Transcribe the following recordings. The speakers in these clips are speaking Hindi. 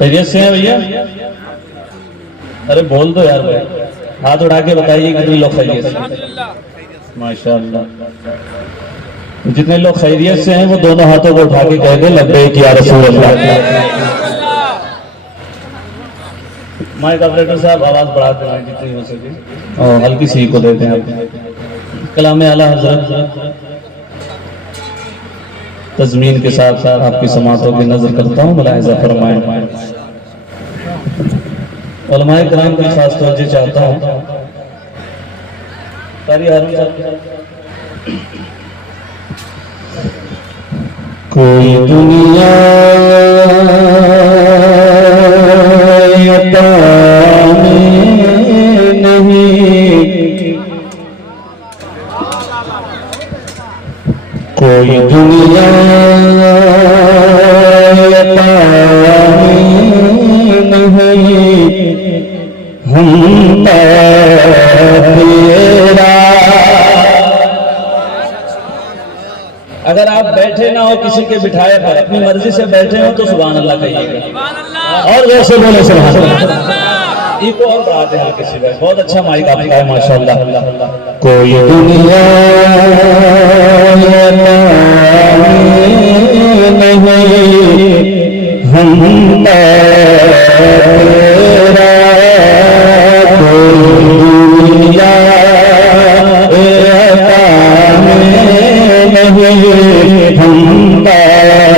खैरियत से हैं भैया? अरे बोल दो यार भाई, हाथ उठा के बताइए कितने लोग खैरियत से? माशाअल्लाह। जितने लोग खैरियत से हैं वो दोनों हाथों को उठा के कह दे लब्बैक या रसूल अल्लाह। माइक ऑपरेटर साहब आवाज बढ़ा दें जितनी हो सके और हल्की सी को देते हैं। कलाम आला हजरत तज़मीन के साथ साथ आपकी समातों की नजर करता हूँ, मुलाहिज़ा फरमाएं। उलमाए किराम की खास तवज्जो चाहता हूँ। कोई दुनिया नहीं, कोई दुनिया नहीं, हम तेरा। अगर आप बैठे ना हो किसी के बिठाए पर, अपनी मर्जी से बैठे हो तो सुभान अल्लाह कहिएगा और वैसे बोले सुभान अल्लाह। इको और बढ़ाते हैं किसी का। बहुत अच्छा माइक आपका है माशाअल्लाह। कोई दुनिया नहीं, हम तेरा। कोई दुनिया नहीं, हम तेरा।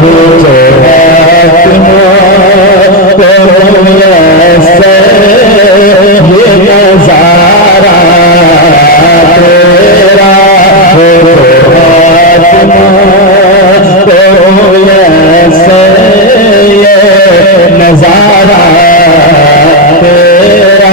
हो ये नजारा तेरा, हो ये नजारा तेरा।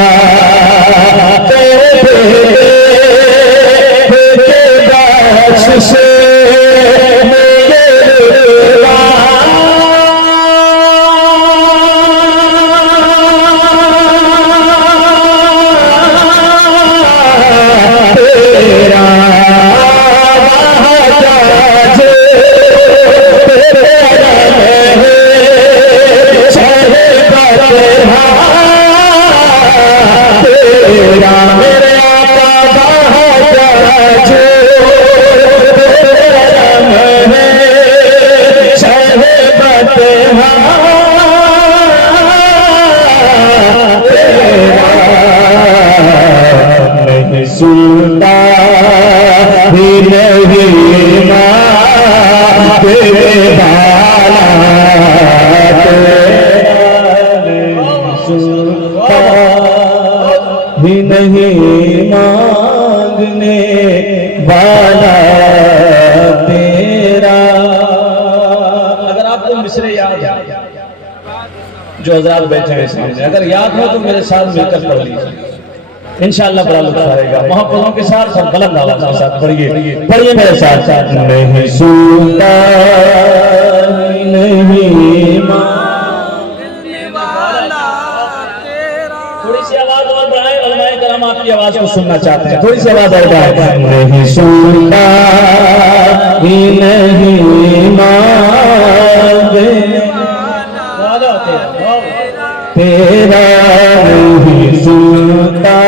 नहीं सुनता भी नहीं मांगे बाला तेरा। नहीं सुनता भी नहीं मांगने वाला तेरा। अगर आपको मिसरे याद है जो हजरात बैठे हैं सामने, अगर याद हो तो मेरे साथ मिलकर पढ़ लीजिए, इंशाअल्लाह बड़ा लुत्फ आएगा। मोहब्बतों के साथ सब बुलंद आवाज के साथ पढ़िए पढ़िए मेरे साथ। नहीं सुनता नहीं मांगने वाला तेरा। थोड़ी सी आवाज और बढ़ाएं, उलमाए किराम आपकी आवाज को सुनना चाहते हैं। थोड़ी सी आवाज और बढ़ाएं। नहीं सुनता नहीं मांगने तेरा। नहीं सुनता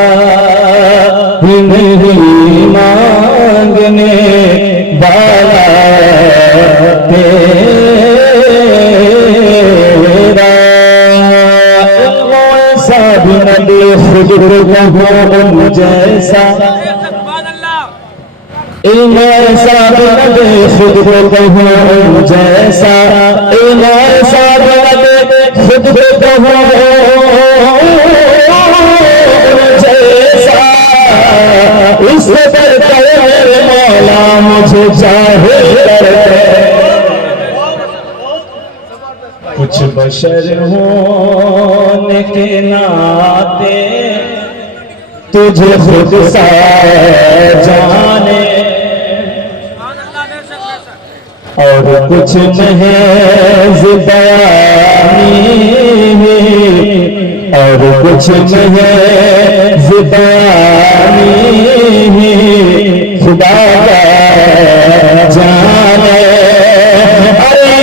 भी नहीं मांगने वाला तेरा। ऐसा भी न दे खुद को कहूँ जैसा, इल्म ऐसा भी न दे खुद को कहूँ जैसा, इल्म ऐसा भी न दे खुद को कहूँ जैसा। इससे डरता मेरे मौला मुझे चाहे करते। कुछ बशर होने के नाते तुझे खुद सा जाने, और कुछ महज बयानी, और कुछ महज बयानी खुदा का जाने। अरे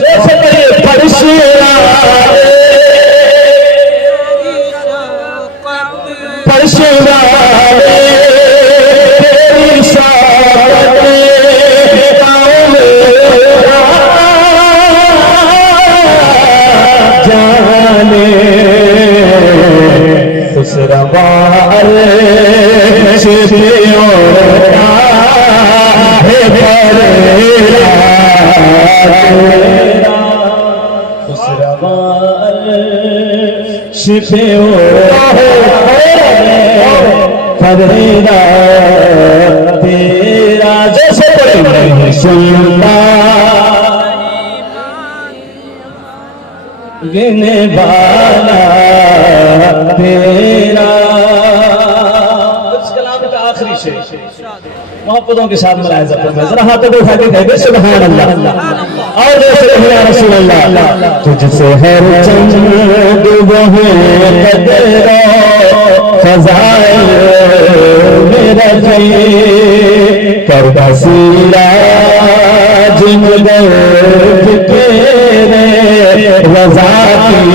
जैसे पढ़िए परशुरा परशुरा तेरी शौकत जाने खुशरवार शिफियों शिफियों फरेरा तेरा जैसे पड़े सुनना गिने वाला तेरा। इस कलाम का आखिरी शेर मोहब्बतों के साथ मलाइजा फरमाए, जरा हाथों को उठा के कहिए सुभान अल्लाह। और जैसे या रसूल अल्लाह तुझसे हर चमक बहे कदरो फजाए मेरा जी कर बसीरा जिंदगी तेरे रजा की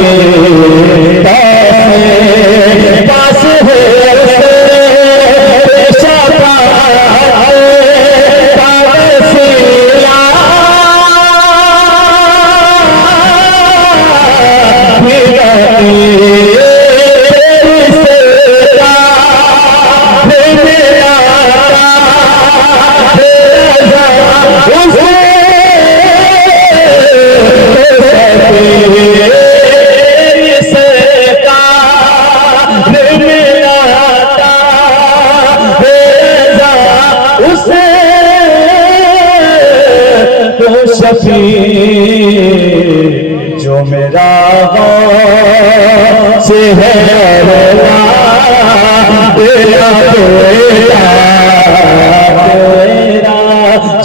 पास है शफी जो मेरा से है तेरा तेरा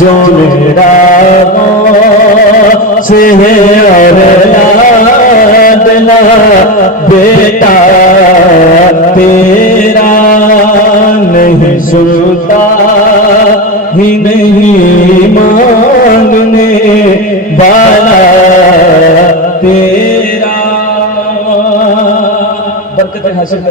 जो मेरा से है दिला बेटा तेरा नहीं सुनता ही नहीं मांगने वाला तेरा। बरकत हासिल कर।